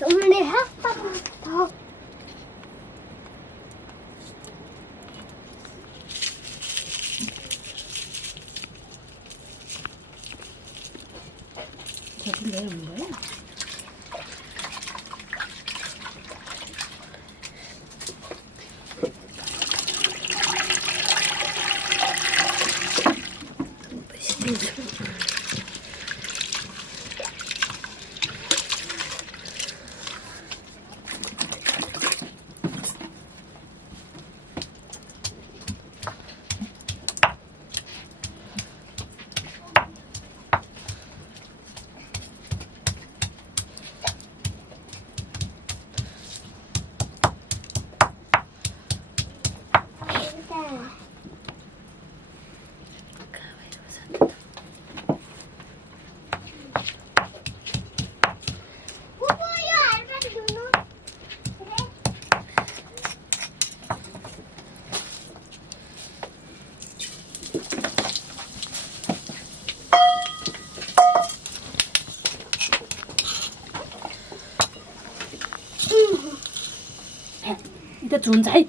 तुमने हफ्ता था 이따 준자이.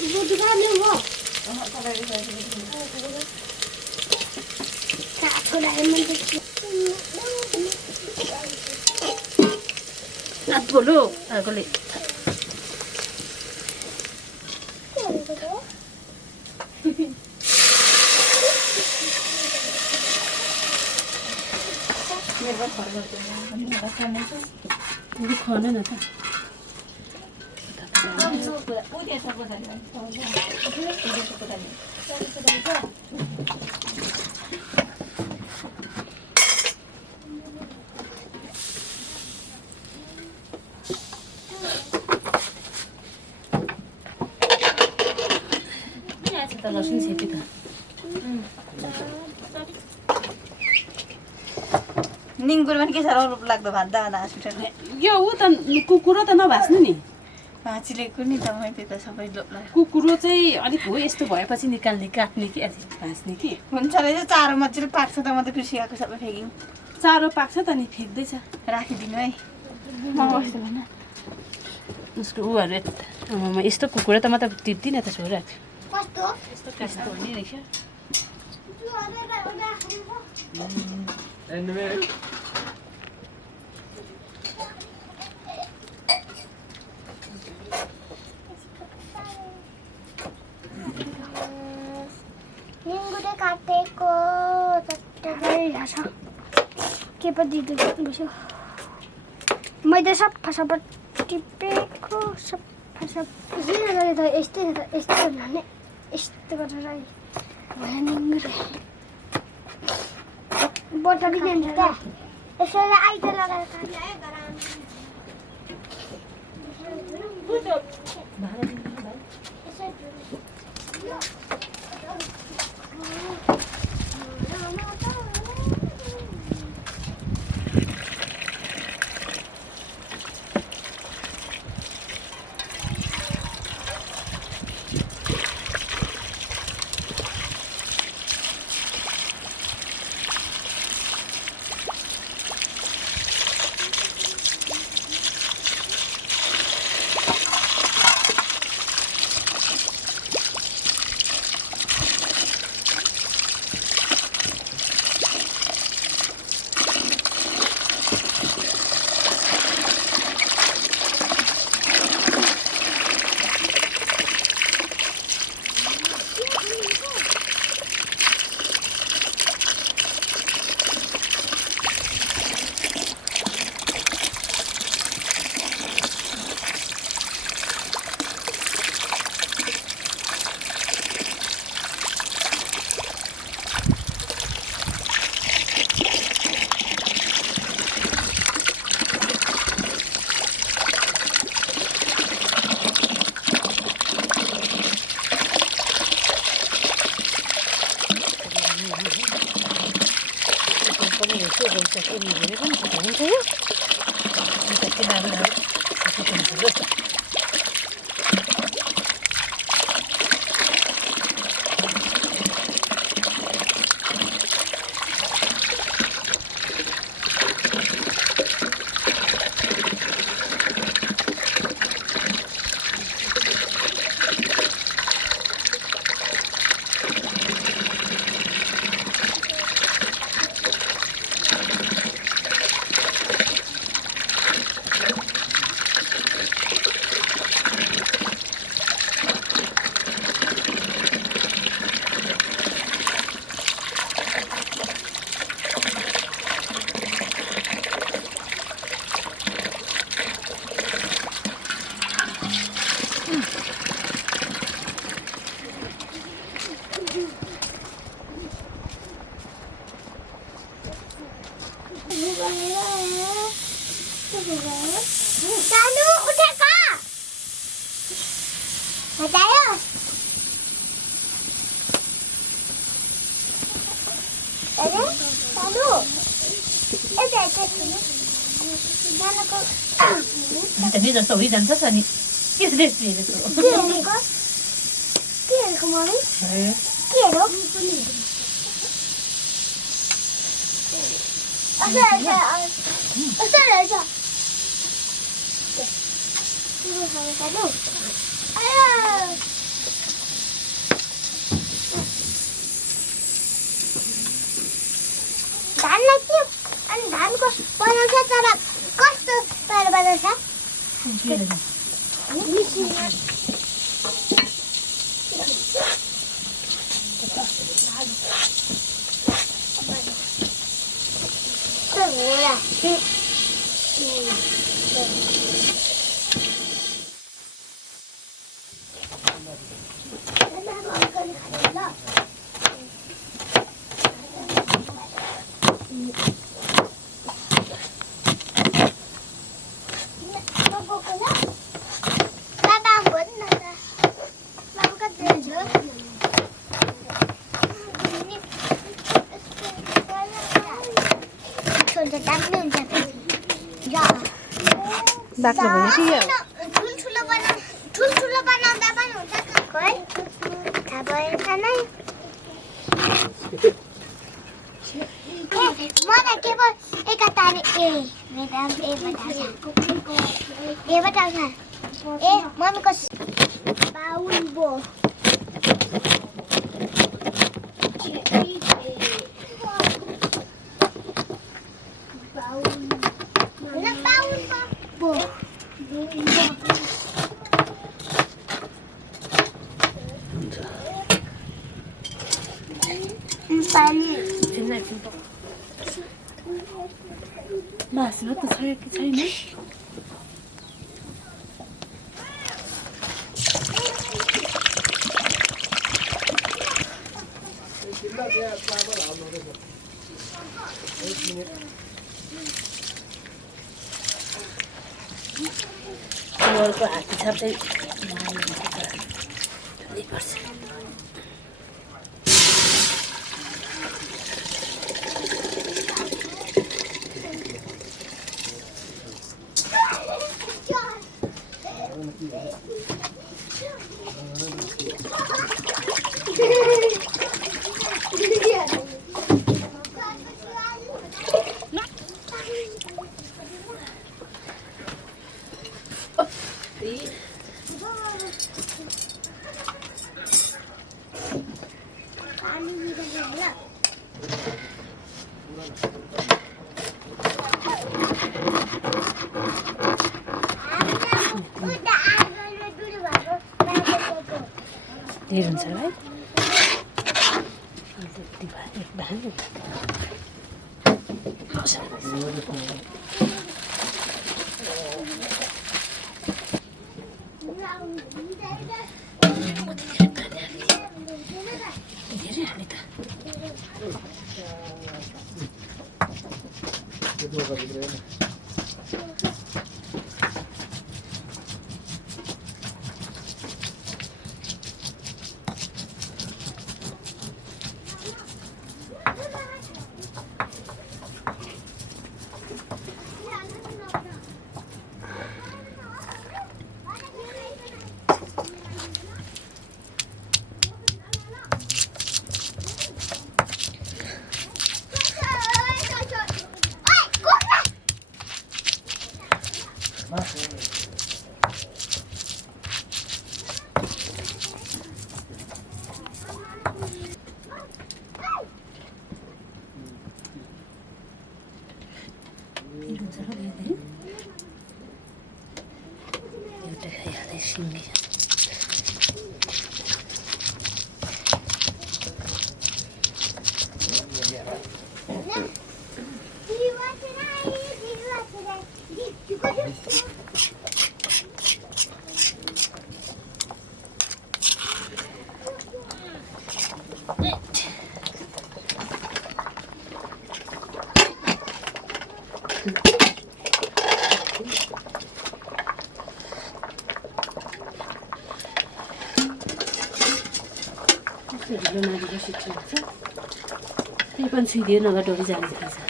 이거 누가 하는 거? 자, 도라에몽 듣기. 아, 볼로. 아, 걸리. 우리 거는 나타. लसुन छेपेको निङ्गुर पनि के साह्रो रूप लाग्दो भात दाना हाँस यो ऊ त कुकुरो त नभास्नु नि भाँचिलेको नि त मैले त सबै लोप्ला कुकुरो चाहिँ अलिक हो यस्तो भएपछि निकाल्ने काट्ने कि भाँच्ने कि हुन्छ रहेछ चारो मजाले पाक्छ त म त खुसी आएको सबै फ्याँक्यौँ चारो पाक्छ त नि फ्याँक्दैछ राखिदिनु है म बस्छु भन उसको ऊहरू यस्तो कुकुरो त म त टिप्दिनँ त छोरा कस्तो यस्तो हो नि रहेछ निङ्गुरे काटेको चट्टै छ के पो दिँदै बस्यो मैले सफा सफा टिपेको सफा सफा त यस्तै त यस्तो भने यस्तो गरेर भयो निङ्गुरे बोतल दिन्छ त यसरी आइज लगाएर यसो गइसक्यो नि धेरै पनि छ हुन्छ यो अन्त किनाहरू सकिन्छ जस्तो Lalu udah kak. Percaya? Lalu. Ada. Mana kok? Tadi जस्तो होइजान्छ नि के देख्छु हेरेको के हेरेको मम्मी? के हेरो? असर रहेछ Lalu. Ayo. धान लाग्यो अनि धानको बनाउँछ तर कस्तो पारा बनाउँछ बाक्लो भने के ठुल्ठुलो बनाउँदा पनि हुन्छ खाएको है थाहा भएछ नै मलाई के पो एकाताले ए बताउँछ ए मम्मीको बाउल बो मासु त छ कि छैन अर्को हात्ती छाप चाहिँ पर्छ धेर हुन्छ है पिरो हुन्छ र यो एउटा खाइहालेँ सिङ्गी नानीको शिक्षा हुन्छ त्यही पनि छुइदियो नभए डोरी जाने खान्छ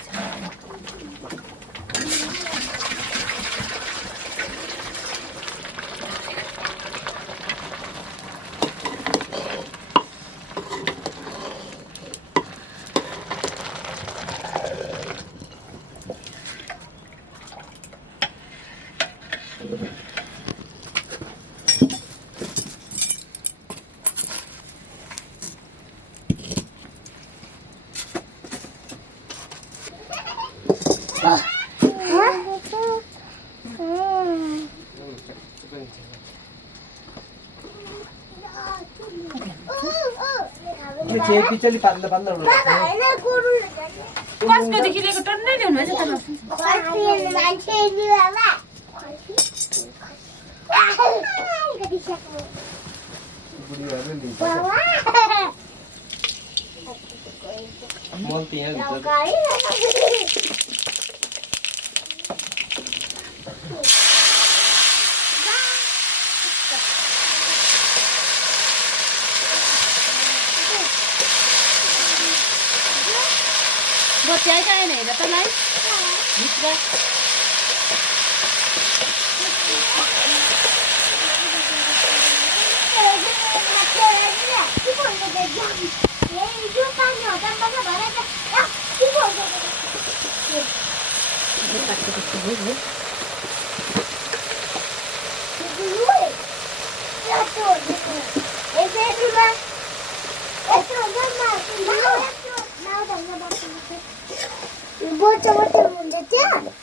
पिचली पार्दा पार्दा कसकोदेखि लिएको टन्नै ल्याउनु भएछ बच्चाइ चाहिँ हेर त लाई भित्र Bocah हुन्छ त्यहाँ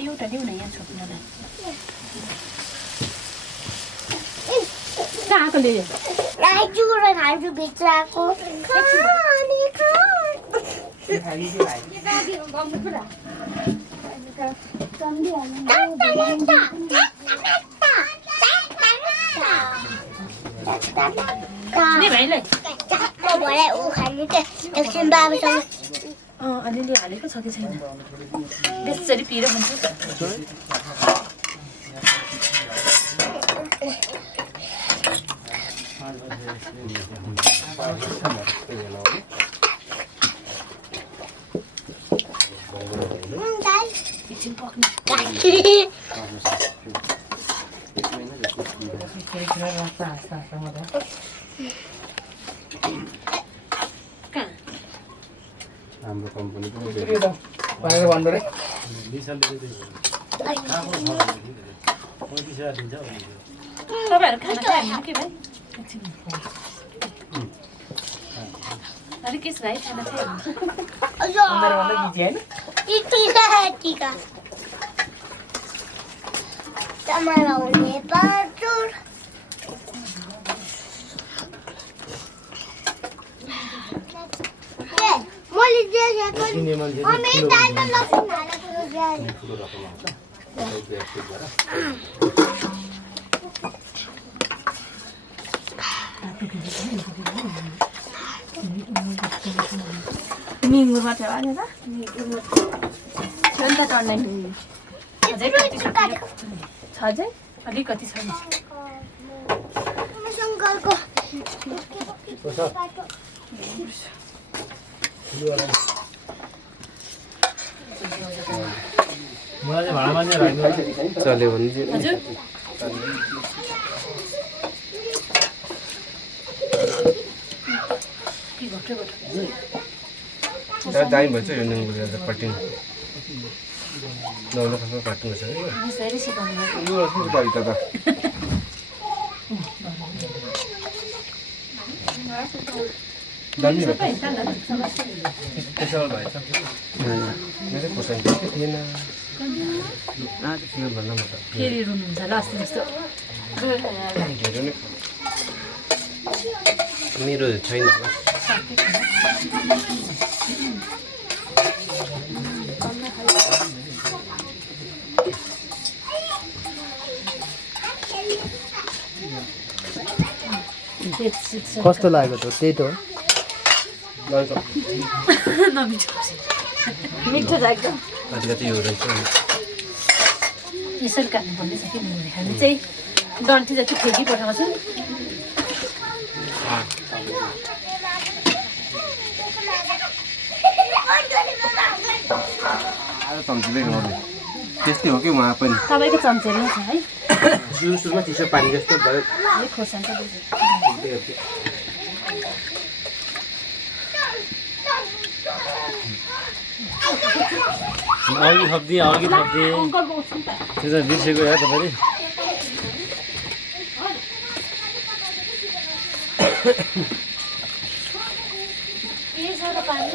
एउटा दिउ न यहाँ छोप्नलाई कहाँको ल्यायो राइजुको खान्छु भित्रको अलिअलि हालेको छ कि छैन बेसरी पिरो खान्छ एकछिन पक्ने हाम्रो कम्पनीको तपाईँहरू खाना खाइहाल्नु के भाइ अलिक केस भाइ खाना खाइहाल्नु टिका टमाटाउने पाचुर मैले देखेको मम्मी दाइ त लसुन हालेको निङ्गुर मात्रै हो नि त छन् त टन्नै अझै कति छ छ चाहिँ अलिकति छ नि शङ्करको चल्यो भने हजुर के घट्यो दामी भन्छ यो निङ्गुर कटिङ नौलो खालको कटिङ छ कि फेरि सिकाउनु यो अस्ति बारी त दामी भयो स्पेसल भएछ मेरो खोर्सानी त्यस्तै थिएन किन भन्न म त फेरि रुनुहुन्छ ल अस्ति जस्तो धेरै नै मेरो छैन होला कस्तो लाग्यो त त्यही त हो नमिठो मिठो छ एकदम अलिकति यो रहेछ यसरी काट्नुपर्ने छ कि हामी चाहिँ डन्ठी जति फेरि पठाउँछु चम्चीले गर्नु त्यस्तै हो कि उहाँ पनि तपाईँको चम्चेले छ है सुरुमा चिसो पानी जस्तो भयो यो खोर्सानी चाहिँ अघि थप्दिएँ त्यो चाहिँ बिर्सेको यार तपाईँले के छ त पानी